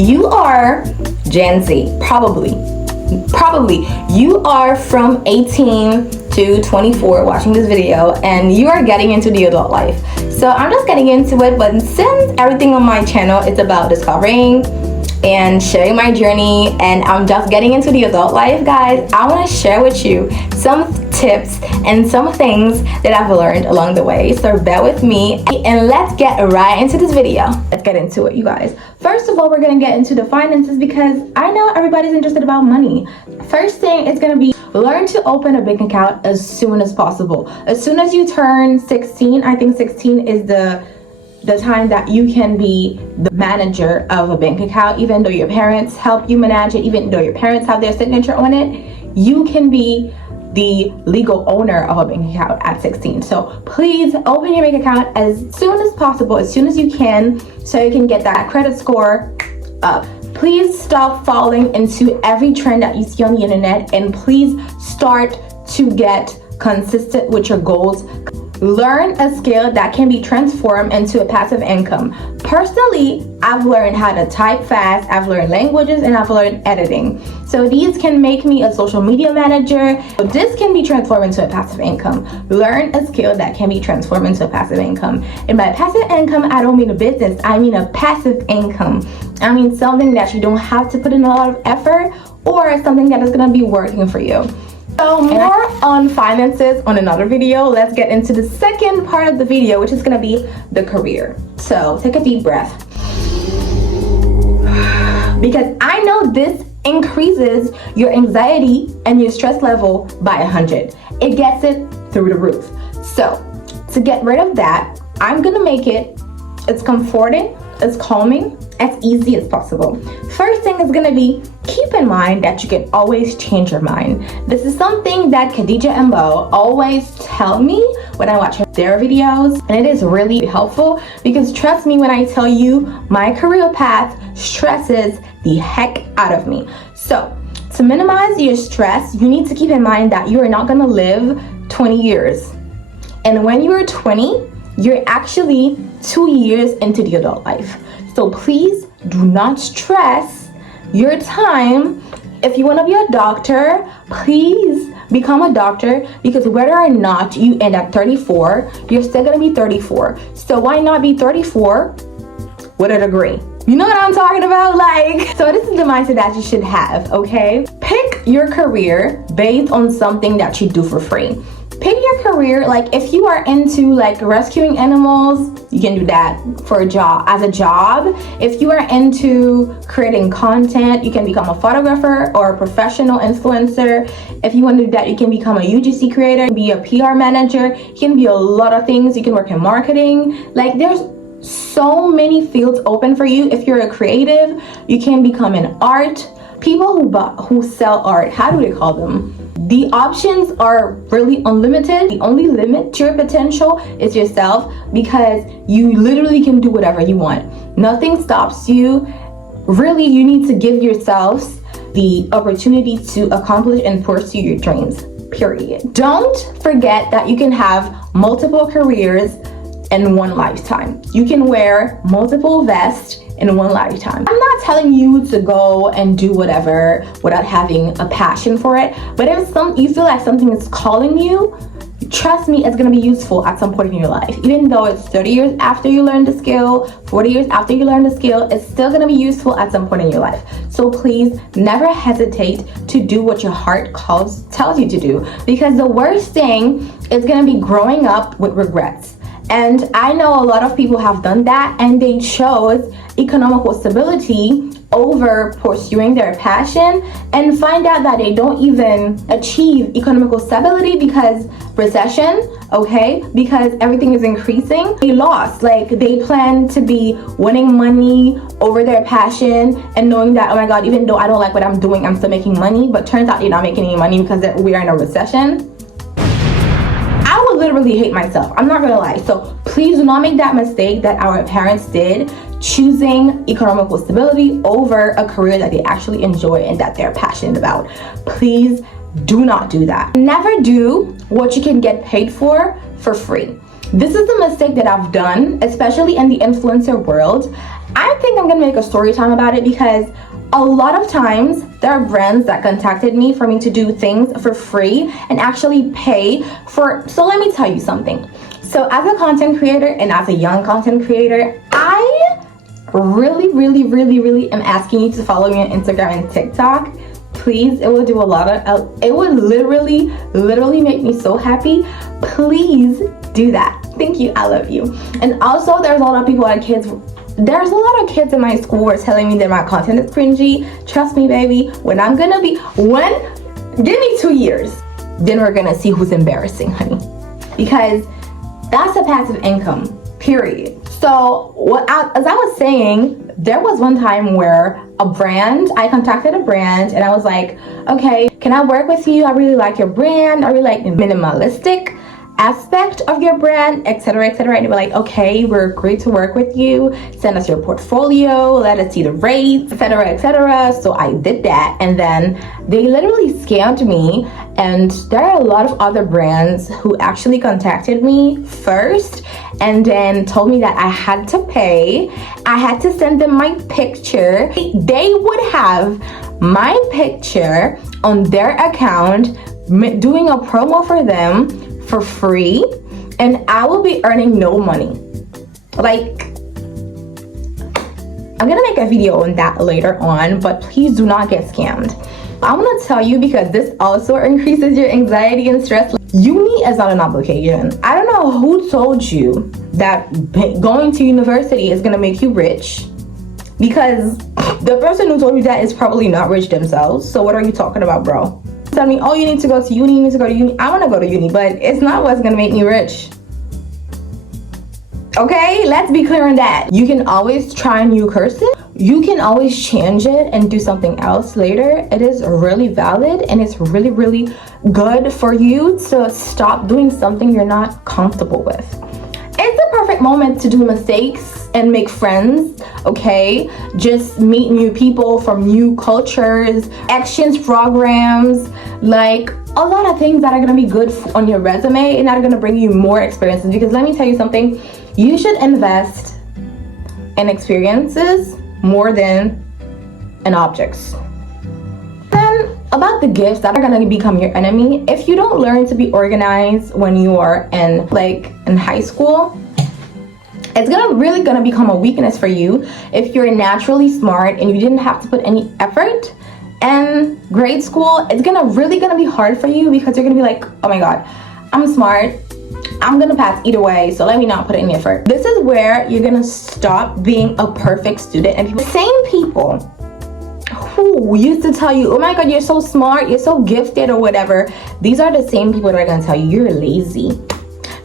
you are Gen Z, probably you are from 18 to 24 watching this video, and you are getting into the adult life. So I'm just getting into it, but since everything on my channel is about discovering and sharing my journey, and I'm just getting into the adult life, guys, I want to share with you some tips and some things that I've learned along the way. So bear with me and let's get right into this video. Let's get into it, you guys. First of all, we're gonna get into the finances because I know everybody's interested about money. First thing is gonna be learn to open a bank account as soon as possible. As soon as you turn 16, I think 16 is the time that you can be the manager of a bank account. Even though your parents help you manage it, even though your parents have their signature on it, you can be the legal owner of a bank account at 16. So please open your bank account as soon as possible, as soon as you can, so you can get that credit score up. Please stop falling into every trend that you see on the internet, and please start to get consistent with your goals. Learn a skill that can be transformed into a passive income. Personally, I've learned how to type fast, I've learned languages, and I've learned editing. So these can make me a social media manager. So this can be transformed into a passive income. Learn a skill that can be transformed into a passive income. And by passive income, I don't mean a business, I mean a passive income. I mean something that you don't have to put in a lot of effort, or something that is gonna be working for you. So more on finances on another video. Let's get into the second part of the video, which is gonna be the career. So take a deep breath, because I know this increases your anxiety and your stress level by 100. It gets it through the roof. So to get rid of that, I'm gonna make it as comforting, as calming, as easy as possible. First thing is gonna be, keep in mind that you can always change your mind. This is something that Khadija and Bo always tell me when I watch their videos, and it is really helpful because trust me when I tell you, my career path stresses the heck out of me. So to minimize your stress, you need to keep in mind that you are not gonna live 20 years. And when you are 20, you're actually 2 years into the adult life. So please do not stress your time. If you want to be a doctor, please become a doctor, because whether or not you end at 34, you're still going to be 34. So why not be 34 with a degree? You know what I'm talking about? So this is the mindset that you should have, okay? Pick your career based on something that you do for free. Pick your career, if you are into rescuing animals, you can do that for a job, as a job. If you are into creating content, you can become a photographer or a professional influencer. If you want to do that, you can become a UGC creator, be a PR manager. You can be a lot of things. You can work in marketing. There's so many fields open for you. If you're a creative, you can become an art. People who sell art, how do they call them? The options are really unlimited. The only limit to your potential is yourself, because you literally can do whatever you want. Nothing stops you. Really, you need to give yourselves the opportunity to accomplish and pursue your dreams, period. Don't forget that you can have multiple careers in one lifetime. You can wear multiple vests in one lifetime. I'm not telling you to go and do whatever without having a passion for it, but if you feel like something is calling you, trust me, it's gonna be useful at some point in your life. Even though it's 30 years after you learn the skill, 40 years after you learn the skill, it's still gonna be useful at some point in your life. So please never hesitate to do what your heart tells you to do, because the worst thing is gonna be growing up with regrets. And I know a lot of people have done that, and they chose economical stability over pursuing their passion, and find out that they don't even achieve economical stability because recession, okay? Because everything is increasing. They lost. They plan to be winning money over their passion, and knowing that, oh my God, even though I don't like what I'm doing, I'm still making money, but turns out they're not making any money because we are in a recession. I would literally hate myself. I'm not gonna lie. So please do not make that mistake that our parents did, choosing economical stability over a career that they actually enjoy and that they're passionate about. Please do not do that. Never do what you can get paid for free. This is the mistake that I've done, especially in the influencer world. I think I'm gonna make a story time about it, because a lot of times there are brands that contacted me for me to do things for free and actually pay for. So let me tell you something. So as a content creator and as a young content creator, I really am asking you to follow me on Instagram and TikTok. Please, it will do a lot of, it would literally make me so happy. Please do that. Thank you, I love you. And also, there's a lot of people and kids, there's a lot of kids in my school who are telling me that my content is cringy. Trust me, baby, give me 2 years, then we're gonna see who's embarrassing, honey. Because that's a passive income, period. So as I was saying, there was one time where I contacted a brand and I was like, okay, can I work with you? I really like your brand. I really like the minimalistic aspect of your brand, etc., etc. And they were like, okay, we're great to work with you. Send us your portfolio, let us see the rates, etc., etc. So I did that, and then they literally scammed me. And there are a lot of other brands who actually contacted me first and then told me that I had to pay. I had to send them my picture. They would have my picture on their account doing a promo for them for free, and I will be earning no money. Like, I'm gonna make a video on that later on, but please do not get scammed. I'm gonna tell you, because this also increases your anxiety and stress. Uni is not an obligation. I don't know who told you that going to university is gonna make you rich, because the person who told you that is probably not rich themselves. So what are you talking about, bro? Tell me, oh, you need to go to uni, you need to go to uni. I want to go to uni, but it's not what's gonna make me rich. Okay, let's be clear on that. You can always try new courses. You can always change it and do something else later. It is really valid, and it's really good for you to stop doing something you're not comfortable with. It's the perfect moment to do mistakes and make friends, okay? Just meet new people from new cultures, exchange programs, like a lot of things that are gonna be good on your resume and that are gonna bring you more experiences. Because let me tell you something, you should invest in experiences more than in objects. Then about the gifts that are gonna become your enemy, if you don't learn to be organized when you are in high school, it's really gonna become a weakness for you. If you're naturally smart and you didn't have to put any effort in grade school, it's really gonna be hard for you, because you're gonna be like, oh my god, I'm smart, I'm gonna pass either way, so let me not put any effort. This is where you're gonna stop being a perfect student. And the same people who used to tell you, oh my god, you're so smart, you're so gifted or whatever, these are the same people that are gonna tell you you're lazy.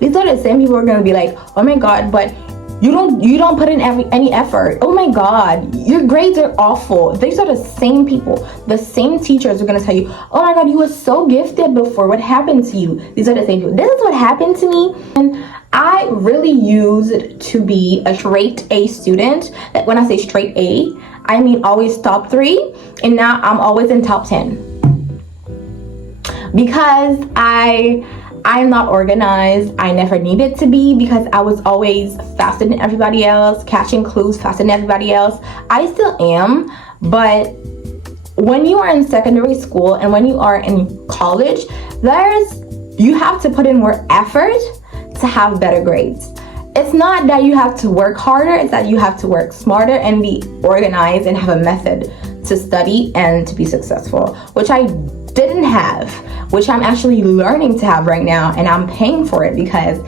These are the same people who are gonna be like, oh my god, but you don't put in any effort. Oh my god, your grades are awful. These are the same people, the same teachers are gonna tell you, oh my god, you were so gifted before, what happened to you? These are the same people. This is what happened to me. And I really used to be a straight A student. When I say straight A, I mean always top 3, and now I'm always in top 10. Because I'm not organized. I never needed to be, because I was always faster than everybody else, catching clues faster than everybody else. I still am, but when you are in secondary school and when you are in college, you have to put in more effort to have better grades. It's not that you have to work harder, it's that you have to work smarter and be organized and have a method to study and to be successful, which I didn't have, which I'm actually learning to have right now, and I'm paying for it because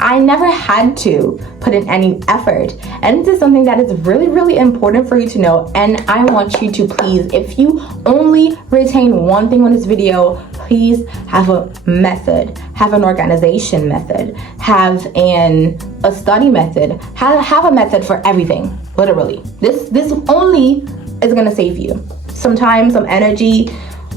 I never had to put in any effort. And this is something that is really important for you to know, and I want you to please, if you only retain one thing on this video, please have a method, have an organization method, have a study method, have a method for everything, literally. This only is gonna save you some time, some energy,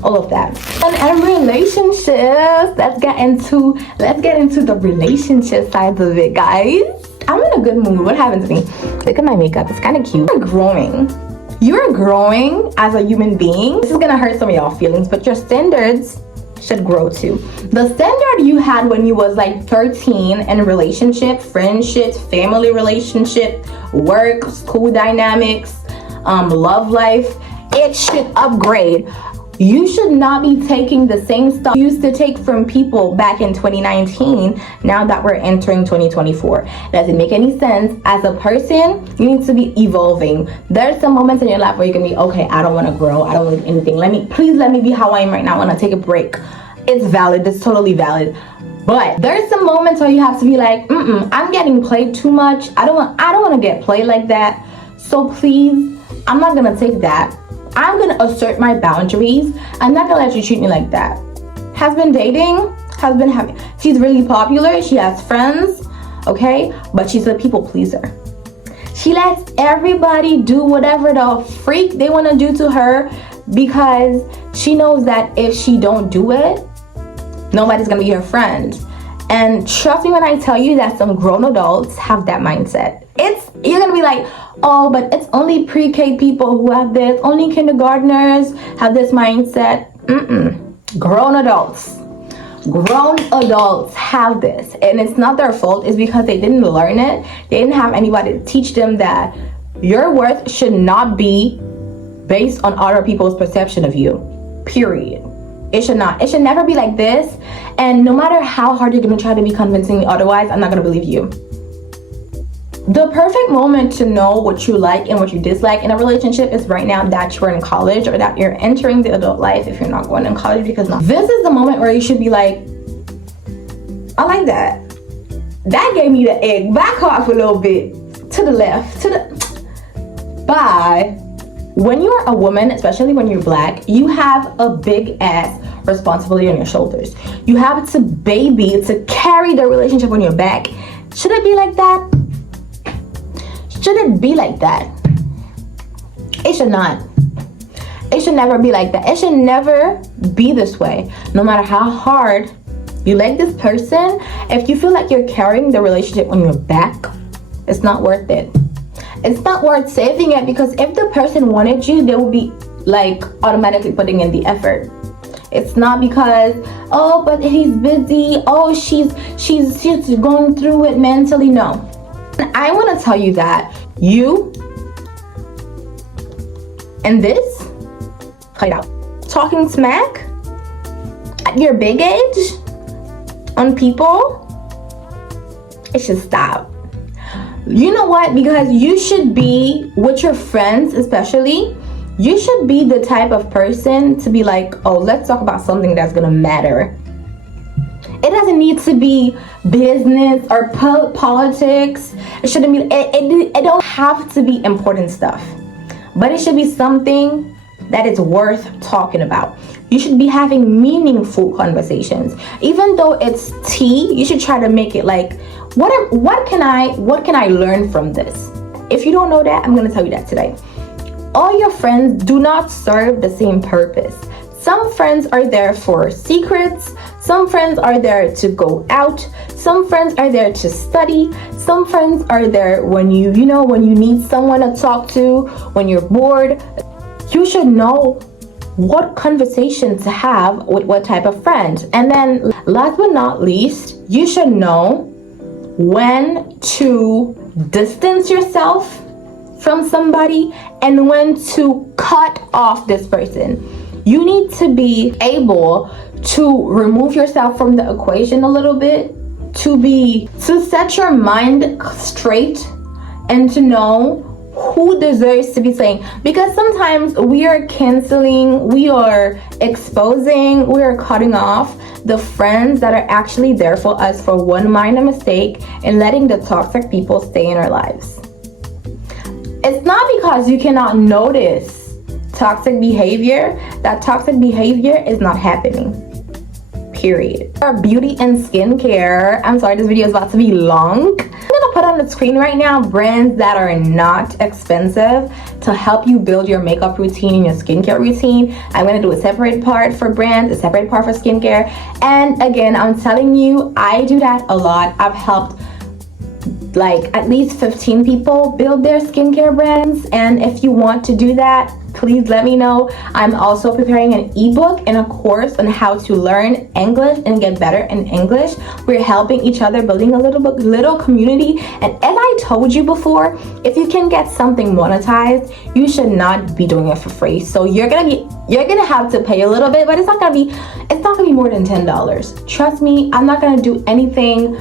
all of that. And relationships, let's get into the relationship side of it, guys. I'm in a good mood. What happened to me? Look at my makeup, it's kind of cute. You're growing as a human being. This is gonna hurt some of y'all feelings, but your standards should grow to. The standard you had when you was like 13 in relationship, friendships, family relationship, work, school dynamics, love life, it should upgrade. You should not be taking the same stuff you used to take from people back in 2019 now that we're entering 2024. It doesn't make any sense. As a person, you need to be evolving. There's some moments in your life where you can be, okay, I don't want to grow, I don't want anything. Please let me be how I am right now. I want to take a break. It's valid, it's totally valid. But there's some moments where you have to be like, I'm getting played too much. I don't want to get played like that. So please, I'm not gonna take that. I'm gonna assert my boundaries. I'm not gonna let you treat me like that. Has been dating, she's really popular, she has friends, okay? But she's a people pleaser. She lets everybody do whatever the freak they wanna do to her because she knows that if she don't do it, nobody's gonna be her friend. And trust me when I tell you that some grown adults have that mindset. You're gonna be like, oh, but it's only pre-K people who have this, only kindergartners have this mindset. Grown adults have this, and it's not their fault. It's because they didn't learn it. They didn't have anybody to teach them that your worth should not be based on other people's perception of you, period. It should not. It should never be like this. And no matter how hard you're gonna try to be convincing me otherwise, I'm not gonna believe you. The perfect moment to know what you like and what you dislike in a relationship is right now that you're in college or that you're entering the adult life if you're not going in college, because this is the moment where you should be like, I like that. That gave me the egg. Back off a little bit. To the left. Bye. When you're a woman, especially when you're black, you have a big ass responsibility on your shoulders. You have to carry the relationship on your back. Should it be like that? Should it be like that? It should not. It should never be like that. It should never be this way. No matter how hard you like this person, if you feel like you're carrying the relationship on your back, it's not worth it. It's not worth saving it, because if the person wanted you, they would be like automatically putting in the effort. It's not because, oh, but he's busy. Oh, she's going through it mentally. No. And I want to tell you that you and this played out. Talking smack at your big age on people, it should stop. You know what? Because you should be with your friends, especially. You should be the type of person to be like, oh, let's talk about something that's gonna matter. It doesn't need to be business or politics. It shouldn't be. It don't have to be important stuff, but it should be something that is worth talking about. You should be having meaningful conversations, even though it's tea. You should try to make it like, what can I learn from this? If you don't know that, I'm gonna tell you that today. All your friends do not serve the same purpose. Some friends are there for secrets. Some friends are there to go out. Some friends are there to study. Some friends are there when you need someone to talk to, when you're bored. You should know what conversation to have with what type of friend. And then last but not least, you should know when to distance yourself from somebody and when to cut off this person. You need to be able to remove yourself from the equation a little bit, to set your mind straight and to know who deserves to be saying. Because sometimes we are canceling, we are exposing, we are cutting off the friends that are actually there for us for one minor mistake and letting the toxic people stay in our lives. It's not because you cannot notice toxic behavior that toxic behavior is not happening. Period. For beauty and skincare, I'm sorry, this video is about to be long. I'm gonna put on the screen right now brands that are not expensive to help you build your makeup routine and your skincare routine. I'm gonna do a separate part for brands, a separate part for skincare. And again, I'm telling you, I do that a lot. I've helped like at least 15 people build their skincare brands. And if you want to do that, please let me know. I'm also preparing an ebook and a course on how to learn English and get better in English. We're helping each other, building a little community. And as I told you before, if you can get something monetized, you should not be doing it for free. So you're gonna have to pay a little bit, but it's not gonna be more than $10. Trust me, I'm not gonna do anything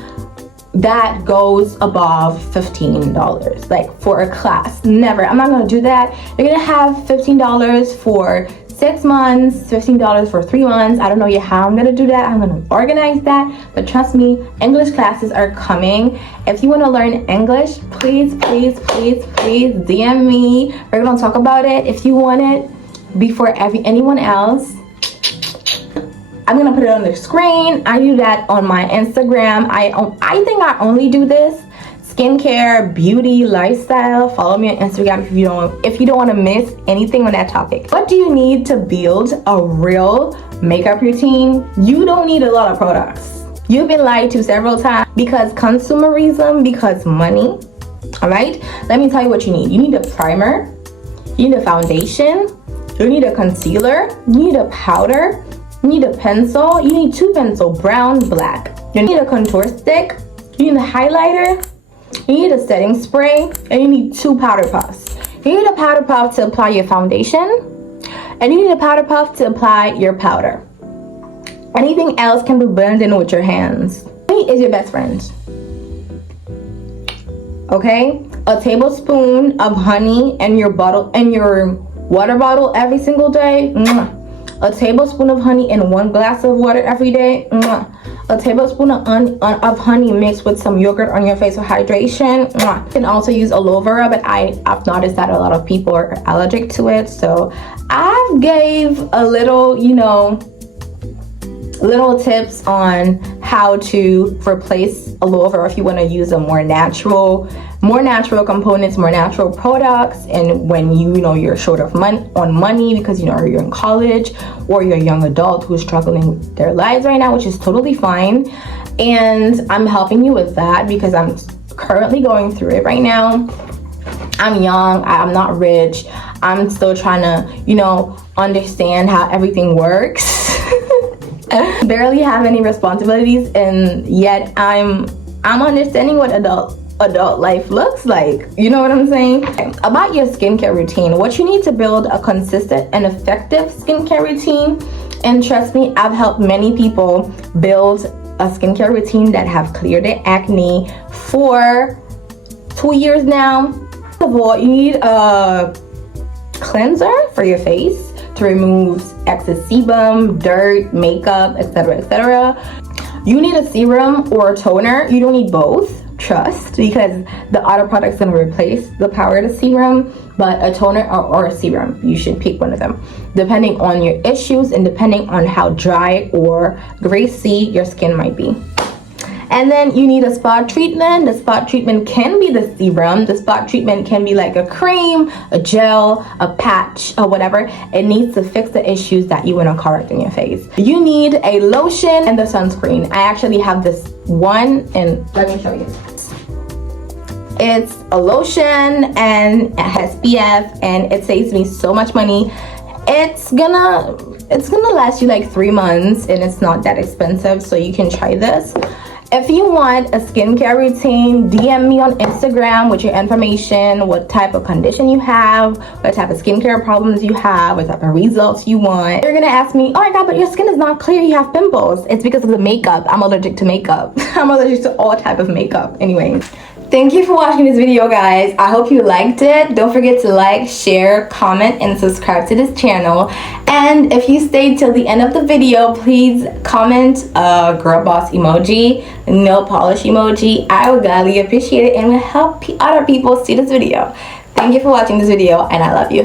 that goes above $15, like for a class. Never. I'm not gonna do that. You're gonna have $15 for 6 months, $15 for 3 months. I don't know yet how I'm gonna do that. I'm gonna organize that, but trust me, English classes are coming. If you want to learn English, please DM me. We're gonna talk about it. If you want it before anyone else, I'm gonna put it on the screen. I do that on my Instagram. I think I only do this skincare, beauty, lifestyle. Follow me on Instagram if you don't want to miss anything on that topic. What do you need to build a real makeup routine? You don't need a lot of products. You've been lied to several times because consumerism, because money. All right, let me tell you what you need. You need a primer, you need a foundation, you need a concealer, you need a powder, you need a pencil, you need 2 pencils, brown, black. You need a contour stick, you need a highlighter, you need a setting spray, and you need 2 powder puffs. You need a powder puff to apply your foundation, and you need a powder puff to apply your powder. Anything else can be blended in with your hands. Honey is your best friend. Okay? A tablespoon of honey in your water bottle every single day. A tablespoon of honey in 1 glass of water every day. A tablespoon of honey mixed with some yogurt on your face for hydration. You can also use aloe vera, but I've noticed that a lot of people are allergic to it. So I gave a little, little tips on how to replace aloe vera if you want to use a more natural components, more natural products, and when you're short of money because you're in college, or you're a young adult who's struggling with their lives right now, which is totally fine. And I'm helping you with that because I'm currently going through it right now. I'm young, I'm not rich, I'm still trying to understand how everything works. Barely have any responsibilities, and yet I'm understanding what adult life looks like. You know what I'm saying? About your skincare routine, what you need to build a consistent and effective skincare routine. And trust me, I've helped many people build a skincare routine that have cleared their acne for 2 years now. First of all, you need a cleanser for your face to remove excess sebum, dirt, makeup, etc. You need a serum or a toner. You don't need both, trust, because the other product's gonna replace the power of the serum. But a toner or a serum, you should pick one of them, depending on your issues and depending on how dry or greasy your skin might be. And then you need a spot treatment. The spot treatment can be the serum. The spot treatment can be like a cream, a gel, a patch, or whatever. It needs to fix the issues that you want to correct in your face. You need a lotion and the sunscreen. I actually have this one, and let me show you. It's a lotion and it has SPF, and it saves me so much money. It's gonna last you like 3 months, and it's not that expensive, so you can try this. If you want a skincare routine, DM me on Instagram with your information, what type of condition you have, what type of skincare problems you have, what type of results you want. You're gonna ask me, oh my god, but your skin is not clear, you have pimples. It's because of the makeup. I'm allergic to makeup. I'm allergic to all type of makeup. Anyway, thank you for watching this video, guys. I hope you liked it. Don't forget to like, share, comment, and subscribe to this channel. And if you stayed till the end of the video, please comment a girl boss emoji, nail polish emoji. I would gladly appreciate it and will help other people see this video. Thank you for watching this video, and I love you.